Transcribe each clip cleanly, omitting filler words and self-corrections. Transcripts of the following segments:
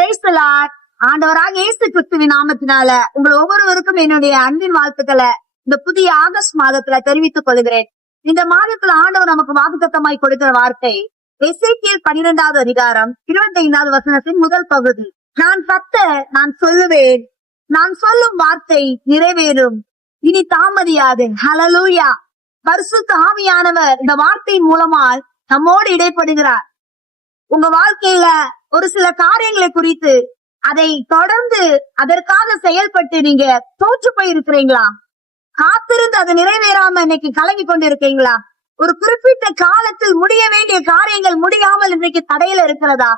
Praise the Lord. ஆண்டவராக இயேசு கிறிஸ்துவின் நாமத்தினால உங்கள் ஒவ்வொருவருக்கும் என்னுடைய அன்பின் வாழ்த்துக்களை இந்த புதிய ஆகஸ்ட் மாதத்துல தெரிவித்துக் கொள்கிறேன். இந்த மாதத்துல ஆண்டவர் நமக்கு வாக்குத்தத்தமாய் கொடுக்கிற வார்த்தை எசேக்கியேல் 12வது அதிகாரம் 25வது வசனத்தின் முதல் பகுதி. நான் கர்த்தர், நான் சொல்லுவேன், நான் சொல்லும் வார்த்தை நிறைவேறும், இனி தாமதியாது. ஹல்லேலூயா. பரிசுத்த ஆவியானவர் இந்த வார்த்தையின் மூலமாய் நம்மோடு இடைப்படுகிறார். உங்க வாழ்க்கையில ஒரு சில காரியங்களை குறித்து அதை தொடர்ந்து அதற்காக செயல்பட்டு நீங்க தோற்று போயிருக்கிறீங்களா? காத்திருந்து அது நிறைவேறாம இன்னைக்கு கலங்கி கொண்டு இருக்கீங்களா? ஒரு குறிப்பிட்ட காலத்தில் முடிய வேண்டிய காரியங்கள் முடியாமல் இன்றைக்கு தடையில இருக்கிறதா?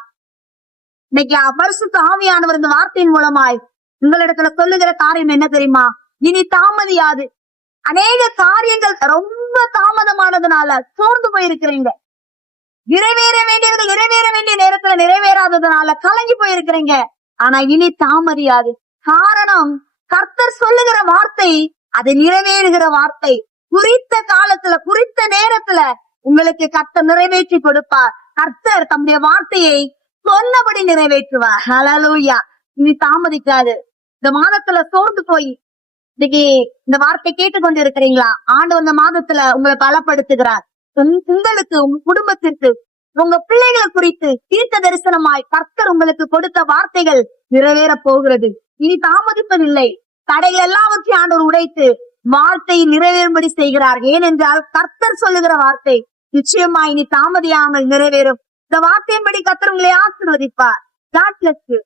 இன்னைக்கு பரிசுத்த ஆவியானவர் இந்த வார்த்தையின் மூலமாய் உங்களிடத்துல சொல்லுகிற காரியம் என்ன தெரியுமா? இனி தாமதியாது. அநேக காரியங்கள் ரொம்ப தாமதமானதுனால சோர்ந்து போயிருக்கிறீங்க. நிறைவேற வேண்டியது நிறைவேற வேண்டிய நேரத்துல நிறைவேறாததுனால கலங்கி போயிருக்கிறீங்க. ஆனா இனி தாமதியாது. காரணம், கர்த்தர் சொல்லுகிற வார்த்தை அது நிறைவேறுகிற வார்த்தை. குறித்த காலத்துல குறித்த நேரத்துல உங்களுக்கு கர்த்தர் நிறைவேற்றி கொடுப்பார். கர்த்தர் தம்முடைய வார்த்தையை சொன்னபடி நிறைவேற்றுவார். ஹல்லேலூயா. இனி தாமதிக்காது. இந்த மாதத்துல சோர்ந்து போய் இன்னைக்கு இந்த வார்த்தை கேட்டுக்கொண்டு இருக்கிறீங்களா? ஆண்டவர் இந்த மாதத்துல உங்களை பலப்படுத்துகிறார். உங்களுக்கு, உங்க குடும்பத்திற்கு, உங்க பிள்ளைகளை குறித்து தீர்க்க தரிசனமாய் கர்த்தர் உங்களுக்கு கொடுத்த வார்த்தைகள் நிறைவேற போகிறது. இனி தாமதிப்பதில்லை. தடைகள் எல்லாவற்றையும் ஆண்டவர் உடைத்து வார்த்தையை நிறைவேறும்படி செய்கிறார். ஏனென்றால் கர்த்தர் சொல்லுகிற வார்த்தை நிச்சயமாய் இனி தாமதியாமல் நிறைவேறும். இந்த வார்த்தையின்படி கர்த்தர் உங்களை ஆசீர்வதிப்பார். God bless you.